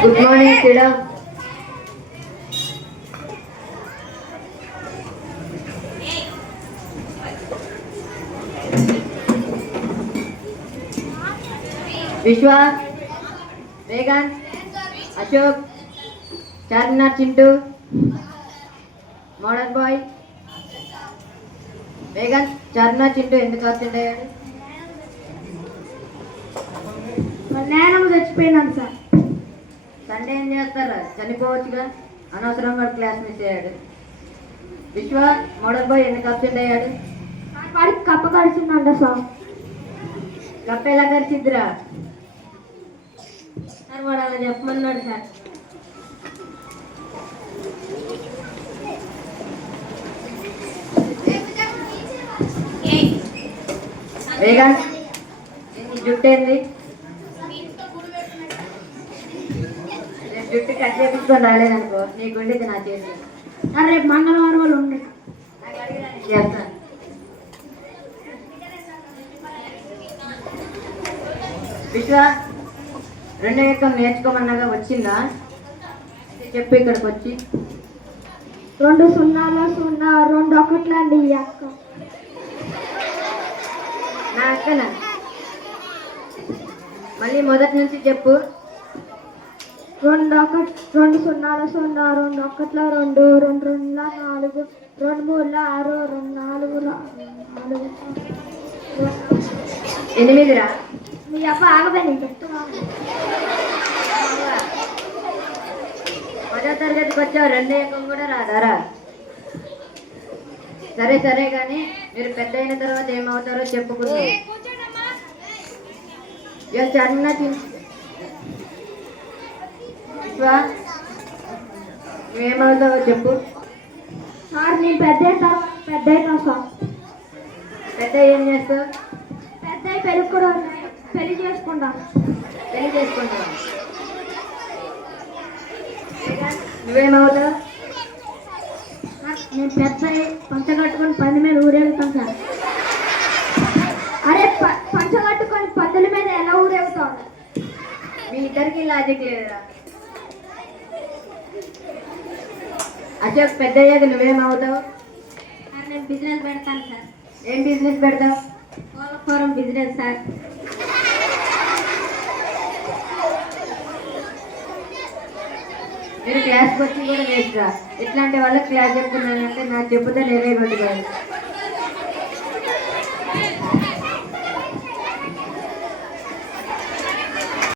Good morning, Sridham. Vishwa, Megan, Ashok, Charna, Chintu, Modern Boy, Megan, Charna, Chintu, ఎందుకు absent అయ్యాడు? నాయనమ్మ చచ్చిపోయినాను sir. Sunday ఏం చేస్తారా? చనిపోవచ్చుగా, అనవసరంగా క్లాస్ మిస్ అయ్యాడు. విశ్వ, మోడల్ బాయ్ ఎందుకు అబ్సెంట్ అయ్యాడు? వాడికి కప్ప కడిచిందంట సార్. కప్ప ఎలా కరిచిద్దిరా? సార్ వాడు అలా చెప్పమన్నాడు సార్. వేగన్, జుట్టు ఏంది? జుట్టు కట్ చేపించుకొని రాలేదనుకో, నీ గుండెది నా చేసి. రేపు మంగళవారం వాళ్ళు ఉండే చేస్తాను. విశ్వ, రెండో ఎక్కం నేర్చుకోమన్నాగా వచ్చిందా? చెప్పు ఇక్కడికి వచ్చి. 2 సున్నాలు 0 2 1 ఈ అక్క. నా అక్కన మళ్ళీ మొదటి నుంచి చెప్పు. 2 సున్నాలు 0 2 1 2 2 2 4 2 3 6 2 4 8రా? మీ అబ్బ ఆగపోయి చెప్తున్నా. పదో తరగతికి వచ్చావు, రెండో ఎక్కం కూడా రాదారా? సరే సరే కానీ మీరు పెద్ద అయిన తర్వాత ఏమవుతారో చెప్పుకుందాం. చిన్న నువ్వేమవుతావో చెప్పు. సార్ నేను పెద్ద అయినా సార్. పెద్ద ఏం చేస్తావు? పెద్ద పెళ్లి చేసుకుంటాను. పెళ్లి చేసుకుంటావా? నువ్వేమవుతావు? నేను పెద్ద పంచ కట్టుకొని పంది మీద ఊరేగుతాను సార్. అరే పంచ కట్టుకొని పందుల మీద ఎలా ఊరేగుతావు? మీ ఇద్దరికి లాజిక్ లేదురా. అశోక్, పెద్ద అయ్యాక నువ్వేమవుతావు? నేను బిజినెస్ పెడతాను సార్. ఏం బిజినెస్ పెడతావు? కోళ్ళఫారం బిజినెస్ సార్. మీరు క్లాస్కి వచ్చి కూడా వేస్ట్రా. ఇట్లాంటి వాళ్ళకి క్లాస్ చెప్తున్నానంటే నాకు చెప్తే నేనే కొట్టుకోవాలి.